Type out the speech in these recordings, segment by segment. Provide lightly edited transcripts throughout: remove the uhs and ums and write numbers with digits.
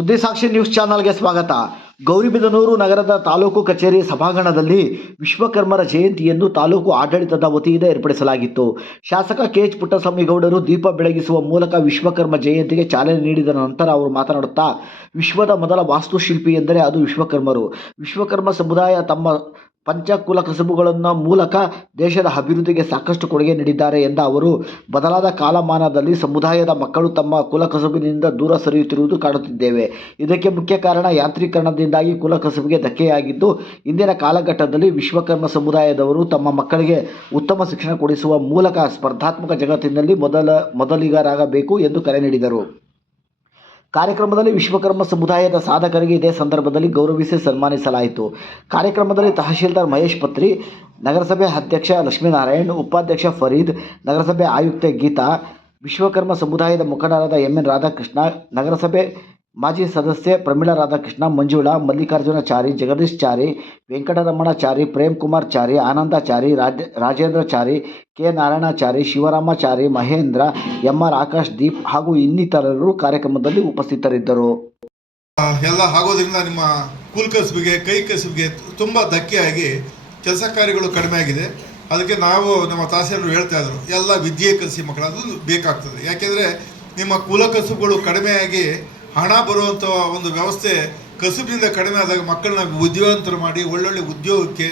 ಸುದ್ದಿಸಾಕ್ಷಿ news ಚಾನಲ್ಗೆ ಸ್ವಾಗತ. ಗೌರಿಬಿದನೂರು ನಗರದ ತಾಲೂಕು ಕಚೇರಿ ಸಭಾಂಗಣದಲ್ಲಿ ವಿಶ್ವಕರ್ಮರ ಜಯಂತಿಯನ್ನು ತಾಲೂಕು ಆಡಳಿತದ ವತಿಯಿಂದ ಏರ್ಪಡಿಸಲಾಗಿತ್ತು. ಶಾಸಕ ಕೆ.ಎಚ್. ಪುಟ್ಟಸ್ವಾಮಿಗೌಡರು ದೀಪ ಬೆಳಗಿಸುವ ಮೂಲಕ ವಿಶ್ವಕರ್ಮ ಜಯಂತಿಗೆ ಚಾಲನೆ ನೀಡಿದ ನಂತರ ಅವರು ಮಾತನಾಡುತ್ತಾ, ವಿಶ್ವದ ಮೊದಲ ವಾಸ್ತುಶಿಲ್ಪಿ ಎಂದರೆ ಅದು ವಿಶ್ವಕರ್ಮರು. ವಿಶ್ವಕರ್ಮ ಸಮುದಾಯ ತಮ್ಮ ಪಂಚಕುಲ ಕಸುಬುಗಳನ್ನು ಮೂಲಕ ದೇಶದ ಅಭಿವೃದ್ಧಿಗೆ ಸಾಕಷ್ಟು ಕೊಡುಗೆ ನೀಡಿದ್ದಾರೆ ಎಂದ ಅವರು, ಬದಲಾದ ಕಾಲಮಾನದಲ್ಲಿ ಸಮುದಾಯದ ಮಕ್ಕಳು ತಮ್ಮ ಕುಲ ಕಸುಬಿನಿಂದ ದೂರ ಸರಿಯುತ್ತಿರುವುದು ಕಾಣುತ್ತಿದ್ದೇವೆ. ಇದಕ್ಕೆ ಮುಖ್ಯ ಕಾರಣ ಯಾಂತ್ರೀಕರಣದಿಂದಾಗಿ ಕುಲ ಕಸುಬಿಗೆ ಧಕ್ಕೆಯಾಗಿದ್ದು, ಇಂದಿನ ಕಾಲಘಟ್ಟದಲ್ಲಿ ವಿಶ್ವಕರ್ಮ ಸಮುದಾಯದವರು ತಮ್ಮ ಮಕ್ಕಳಿಗೆ ಉತ್ತಮ ಶಿಕ್ಷಣ ಕೊಡಿಸುವ ಮೂಲಕ ಸ್ಪರ್ಧಾತ್ಮಕ ಜಗತ್ತಿನಲ್ಲಿ ಮೊದಲಿಗರಾಗಬೇಕು ಎಂದು ಕರೆ ನೀಡಿದರು. ಕಾರ್ಯಕ್ರಮದಲ್ಲಿ ವಿಶ್ವಕರ್ಮ ಸಮುದಾಯದ ಸಾಧಕರಿಗೆ ಇದೇ ಸಂದರ್ಭದಲ್ಲಿ ಗೌರವಿಸಿ ಸನ್ಮಾನಿಸಲಾಯಿತು. ಕಾರ್ಯಕ್ರಮದಲ್ಲಿ ತಹಶೀಲ್ದಾರ್ ಮಹೇಶ್ ಪತ್ರಿ, ನಗರಸಭೆ ಅಧ್ಯಕ್ಷ ಲಕ್ಷ್ಮೀನಾರಾಯಣ್, ಉಪಾಧ್ಯಕ್ಷ ಫರೀದ್, ನಗರಸಭೆ ಆಯುಕ್ತೆ ಗೀತಾ, ವಿಶ್ವಕರ್ಮ ಸಮುದಾಯದ ಮುಖಂಡರಾದ ಎನ್ ರಾಧಾಕೃಷ್ಣ, ನಗರಸಭೆ ಮಾಜಿ ಸದಸ್ಯೆ ಪ್ರಮೀಳಾ ರಾಧಾಕೃಷ್ಣ, ಮಂಜುಳಾ, ಮಲ್ಲಿಕಾರ್ಜುನ ಚಾರಿ, ಜಗದೀಶ್ ಚಾರಿ, ವೆಂಕಟರಮಣ ಚಾರಿ, ಪ್ರೇಮ್ ಕುಮಾರ್ ಚಾರಿ, ಆನಂದ ಚಾರಿ, ರಾಜೇಂದ್ರ ಚಾರಿ, ಕೆ ನಾರಾಯಣಾಚಾರಿ, ಶಿವರಾಮ ಚಾರಿ, ಮಹೇಂದ್ರ, ಎಂ.ಆರ್. ಆಕಾಶ್, ದೀಪ್ ಹಾಗೂ ಇನ್ನಿತರರು ಕಾರ್ಯಕ್ರಮದಲ್ಲಿ ಉಪಸ್ಥಿತರಿದ್ದರು. ಎಲ್ಲ ಆಗೋದ್ರಿಂದ ನಿಮ್ಮ ಕೂಲ್ ಕಸುಬಿಗೆ, ಕೈ ಕಸುಬಿಗೆ ತುಂಬ ಧಕ್ಕೆಯಾಗಿ ಕೆಲಸ ಕಾರ್ಯಗಳು ಕಡಿಮೆ ಆಗಿದೆ. ಅದಕ್ಕೆ ನಾವು ನಮ್ಮ ತಹಸೀಲ್ದಾರರು ಹೇಳ್ತಾ ಇದ್ರು, ಎಲ್ಲ ವಿದ್ಯೆ ಕಲಿಸಿ ಮಕ್ಕಳು ಅದು ಬೇಕಾಗ್ತದೆ. ಯಾಕೆಂದರೆ ನಿಮ್ಮ ಕುಲ ಕಸುಬುಗಳು ಕಡಿಮೆಯಾಗಿ ಹಣ ಬರುವಂಥ ಒಂದು ವ್ಯವಸ್ಥೆ ಕಸುಬಿನಿಂದ ಕಡಿಮೆ ಆದಾಗ ಮಕ್ಕಳನ್ನ ಬುದ್ಧಿವಂತರು ಮಾಡಿ ಒಳ್ಳೊಳ್ಳೆ ಉದ್ಯೋಗಕ್ಕೆ,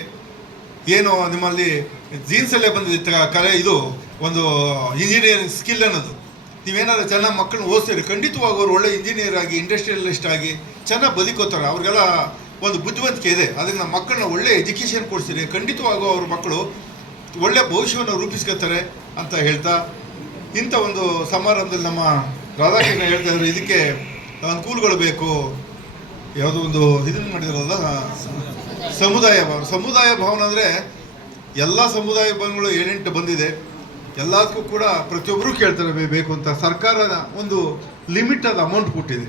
ಏನು ನಿಮ್ಮಲ್ಲಿ ಜೀನ್ಸಲ್ಲೇ ಬಂದಿದೆ ಕಲೆ, ಇದು ಒಂದು ಇಂಜಿನಿಯರಿಂಗ್ ಸ್ಕಿಲ್ ಅನ್ನೋದು. ನೀವೇನಾದ್ರು ಚೆನ್ನಾಗಿ ಮಕ್ಕಳನ್ನ ಓದಿಸಿರಿ, ಖಂಡಿತವಾಗಿ ಅವರು ಒಳ್ಳೆ ಇಂಜಿನಿಯರ್ ಆಗಿ, ಇಂಡಸ್ಟ್ರಿಯಲಿಸ್ಟ್ ಆಗಿ ಚೆನ್ನಾಗಿ ಬದುಕೋತಾರೆ. ಅವ್ರಿಗೆಲ್ಲ ಒಂದು ಬುದ್ಧಿವಂತಿಕೆ ಇದೆ. ಅದರಿಂದ ಮಕ್ಕಳನ್ನ ಒಳ್ಳೆ ಎಜುಕೇಷನ್ ಕೊಡಿಸಿರಿ, ಖಂಡಿತವಾಗೂ ಅವ್ರ ಮಕ್ಕಳು ಒಳ್ಳೆ ಭವಿಷ್ಯವನ್ನು ರೂಪಿಸ್ಕೊತಾರೆ ಅಂತ ಹೇಳ್ತಾ, ಇಂಥ ಒಂದು ಸಮಾರಂಭದಲ್ಲಿ ನಮ್ಮ ರಾಧಾಕೃಷ್ಣ ಹೇಳ್ತಾ ಇದ್ರು, ಇದಕ್ಕೆ ಅನುಕೂಲಗಳು ಬೇಕು. ಯಾವುದೋ ಒಂದು ಇದನ್ನು ಮಾಡಿದ್ರಲ್ಲ, ಸಮುದಾಯ ಭವನ ಅಂದರೆ ಎಲ್ಲ ಸಮುದಾಯ ಭವನಗಳು 7-8 ಬಂದಿದೆ. ಎಲ್ಲದಕ್ಕೂ ಕೂಡ ಪ್ರತಿಯೊಬ್ಬರು ಕೇಳ್ತಾರೆ ಬೇಕು ಅಂತ. ಸರ್ಕಾರದ ಒಂದು ಲಿಮಿಟ್ ಆದ ಅಮೌಂಟ್ ಕೊಟ್ಟಿದೆ.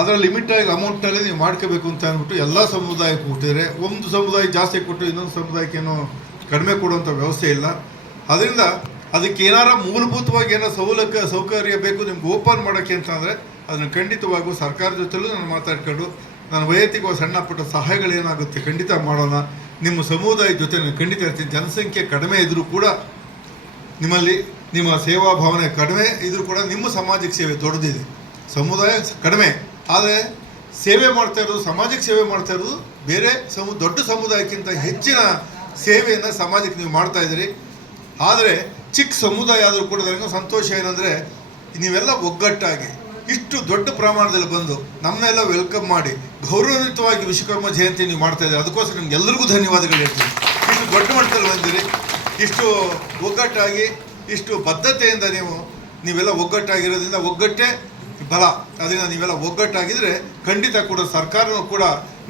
ಅದರ ಲಿಮಿಟ್ ಆಗಿ ಅಮೌಂಟ್ನಲ್ಲಿ ನೀವು ಮಾಡ್ಕೋಬೇಕು ಅಂತ ಅಂದ್ಬಿಟ್ಟು ಎಲ್ಲ ಸಮುದಾಯಕ್ಕೆ ಕೊಟ್ಟಿದ್ದಾರೆ. ಒಂದು ಸಮುದಾಯ ಜಾಸ್ತಿ ಕೊಟ್ಟು ಇನ್ನೊಂದು ಸಮುದಾಯಕ್ಕೇನೋ ಕಡಿಮೆ ಕೊಡುವಂಥ ವ್ಯವಸ್ಥೆ ಇಲ್ಲ. ಅದರಿಂದ ಅದಕ್ಕೆ ಏನಾರ ಮೂಲಭೂತವಾಗಿ ಏನೋ ಸೌಕರ್ಯ ಬೇಕು ನಿಮ್ಗೆ ಓಪನ್ ಮಾಡೋಕ್ಕೆ ಅಂತಂದರೆ ಅದನ್ನು ಖಂಡಿತವಾಗೂ ಸರ್ಕಾರದ ಜೊತೆಲೂ ನಾನು ಮಾತಾಡ್ಕೊಂಡು ನಾನು ವೈಯಕ್ತಿಕವಾಗಿ ಸಣ್ಣ ಪುಟ್ಟ ಸಹಾಯಗಳೇನಾಗುತ್ತೆ ಖಂಡಿತ ಮಾಡೋಣ. ನಿಮ್ಮ ಸಮುದಾಯ ಜೊತೆ ನಾನು ಖಂಡಿತ ಇರ್ತೀನಿ. ಜನಸಂಖ್ಯೆ ಕಡಿಮೆ ಇದ್ದರೂ ಕೂಡ ನಿಮ್ಮಲ್ಲಿ ನಿಮ್ಮ ಸೇವಾ ಭಾವನೆ ಕಡಿಮೆ ಇದ್ದರೂ ಕೂಡ ನಿಮ್ಮ ಸಮಾಜಕ್ಕೆ ಸೇವೆ ದೊಡ್ಡದಿದೆ. ಸಮುದಾಯ ಕಡಿಮೆ ಆದರೆ ಸೇವೆ ಮಾಡ್ತಾ ಇರೋದು, ಸಮಾಜಕ್ಕೆ ಸೇವೆ ಮಾಡ್ತಾ ಇರೋದು ಬೇರೆ ದೊಡ್ಡ ಸಮುದಾಯಕ್ಕಿಂತ ಹೆಚ್ಚಿನ ಸೇವೆಯನ್ನು ಸಮಾಜಕ್ಕೆ ನೀವು ಮಾಡ್ತಾ ಇದ್ದೀರಿ. ಆದರೆ ಚಿಕ್ಕ ಸಮುದಾಯ ಆದರೂ ಕೂಡ ನನಗೆ ಸಂತೋಷ ಏನಂದರೆ, ನೀವೆಲ್ಲ ಒಗ್ಗಟ್ಟಾಗಿ ಇಷ್ಟು ದೊಡ್ಡ ಪ್ರಮಾಣದಲ್ಲಿ ಬಂದು ನಮ್ಮನ್ನೆಲ್ಲ ವೆಲ್ಕಮ್ ಮಾಡಿ ಗೌರವಯುತವಾಗಿ ವಿಶ್ವಕರ್ಮ ಜಯಂತಿ ನೀವು ಮಾಡ್ತಾ ಇದ್ದೀರಿ. ಅದಕ್ಕೋಸ್ಕರ ನಿಮ್ಗೆಲ್ಲರಿಗೂ ಧನ್ಯವಾದಗಳು ಹೇಳ್ತೀನಿ. ಇಷ್ಟು ದೊಡ್ಡ ಮಟ್ಟದಲ್ಲಿ ಬಂದಿರಿ, ಇಷ್ಟು ಒಗ್ಗಟ್ಟಾಗಿ, ಇಷ್ಟು ಬದ್ಧತೆಯಿಂದ ನೀವೆಲ್ಲ ಒಗ್ಗಟ್ಟಾಗಿರೋದ್ರಿಂದ ಒಗ್ಗಟ್ಟೇ ಬಲ. ಅದರಿಂದ ನೀವೆಲ್ಲ ಒಗ್ಗಟ್ಟಾಗಿದ್ದರೆ ಖಂಡಿತ ಕೂಡ ಸರ್ಕಾರನೂ ಕೂಡ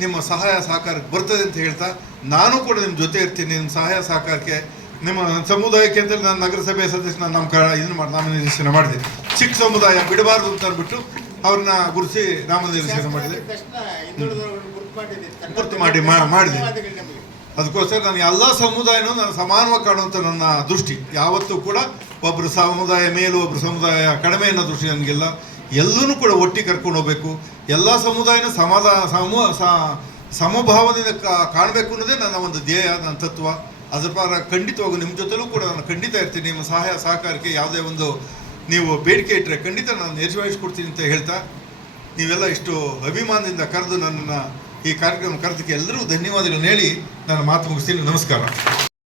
ನಿಮ್ಮ ಸಹಾಯ ಸಹಕಾರಕ್ಕೆ ಬರ್ತದೆ ಅಂತ ಹೇಳ್ತಾ, ನಾನು ಕೂಡ ನಿಮ್ಮ ಜೊತೆ ಇರ್ತೀನಿ. ನಿಮ್ಮ ಸಹಾಯ ಸಹಕಾರಕ್ಕೆ ನಿಮ್ಮ ಸಮುದಾಯಕ್ಕೆ ಅಂತೇಳಿ ನಾನು ನಗರಸಭೆ ಸದಸ್ಯನ ನಾಮನಿರ್ದೇಶನ ಮಾಡಿದೆ. ಚಿಕ್ಕ ಸಮುದಾಯ ಬಿಡಬಾರ್ದು ಅಂತ ಅಂದ್ಬಿಟ್ಟು ಅವ್ರನ್ನ ಗುರುಸಿ ನಾಮನಿರ್ದೇಶನ ಮಾಡಿದೆ, ಗುರುತು ಮಾಡಿದೆ. ಅದಕ್ಕೋಸ್ಕರ ನಾನು ಎಲ್ಲ ಸಮುದಾಯನೂ ನಾನು ಸಮಾನವಾಗಿ ಕಾಣುವಂಥ ನನ್ನ ದೃಷ್ಟಿ. ಯಾವತ್ತೂ ಕೂಡ ಒಬ್ಬರು ಸಮುದಾಯ ಮೇಲೂ ಒಬ್ಬರು ಸಮುದಾಯ ಕಡಿಮೆ ಅನ್ನೋ ದೃಷ್ಟಿ ನನಗಿಲ್ಲ. ಎಲ್ಲರೂ ಕೂಡ ಒಟ್ಟಿಗೆ ಕರ್ಕೊಂಡು ಹೋಗ್ಬೇಕು. ಎಲ್ಲ ಸಮುದಾಯನ ಸಮಭಾವದಿಂದ ಕಾಣಬೇಕು ಅನ್ನೋದೇ ನನ್ನ ಒಂದು ಧ್ಯೇಯ, ನನ್ನ ತತ್ವ. ಅದ್ರ ಪ್ರಕಾರ ಖಂಡಿತವಾಗೂ ನಿಮ್ಮ ಜೊತೆಲೂ ಕೂಡ ನಾನು ಖಂಡಿತ ಇರ್ತೀನಿ. ನಿಮ್ಮ ಸಹಾಯ ಸಹಕಾರಕ್ಕೆ ಯಾವುದೇ ಒಂದು ನೀವು ಬೇಡಿಕೆ ಇಟ್ಟರೆ ಖಂಡಿತ ನಾನು ನೆರವೇರಿಸ್ಕೊಡ್ತೀನಿ ಅಂತ ಹೇಳ್ತಾ, ನೀವೆಲ್ಲ ಇಷ್ಟು ಅಭಿಮಾನದಿಂದ ಕರೆದು ನನ್ನನ್ನು ಈ ಕಾರ್ಯಕ್ರಮ ಕರೆದಕ್ಕೆ ಎಲ್ಲರಿಗೂ ಧನ್ಯವಾದಗಳನ್ನು ಹೇಳಿ ನಾನು ಮಾತು ಮುಗಿಸ್ತೀನಿ. ನಮಸ್ಕಾರ.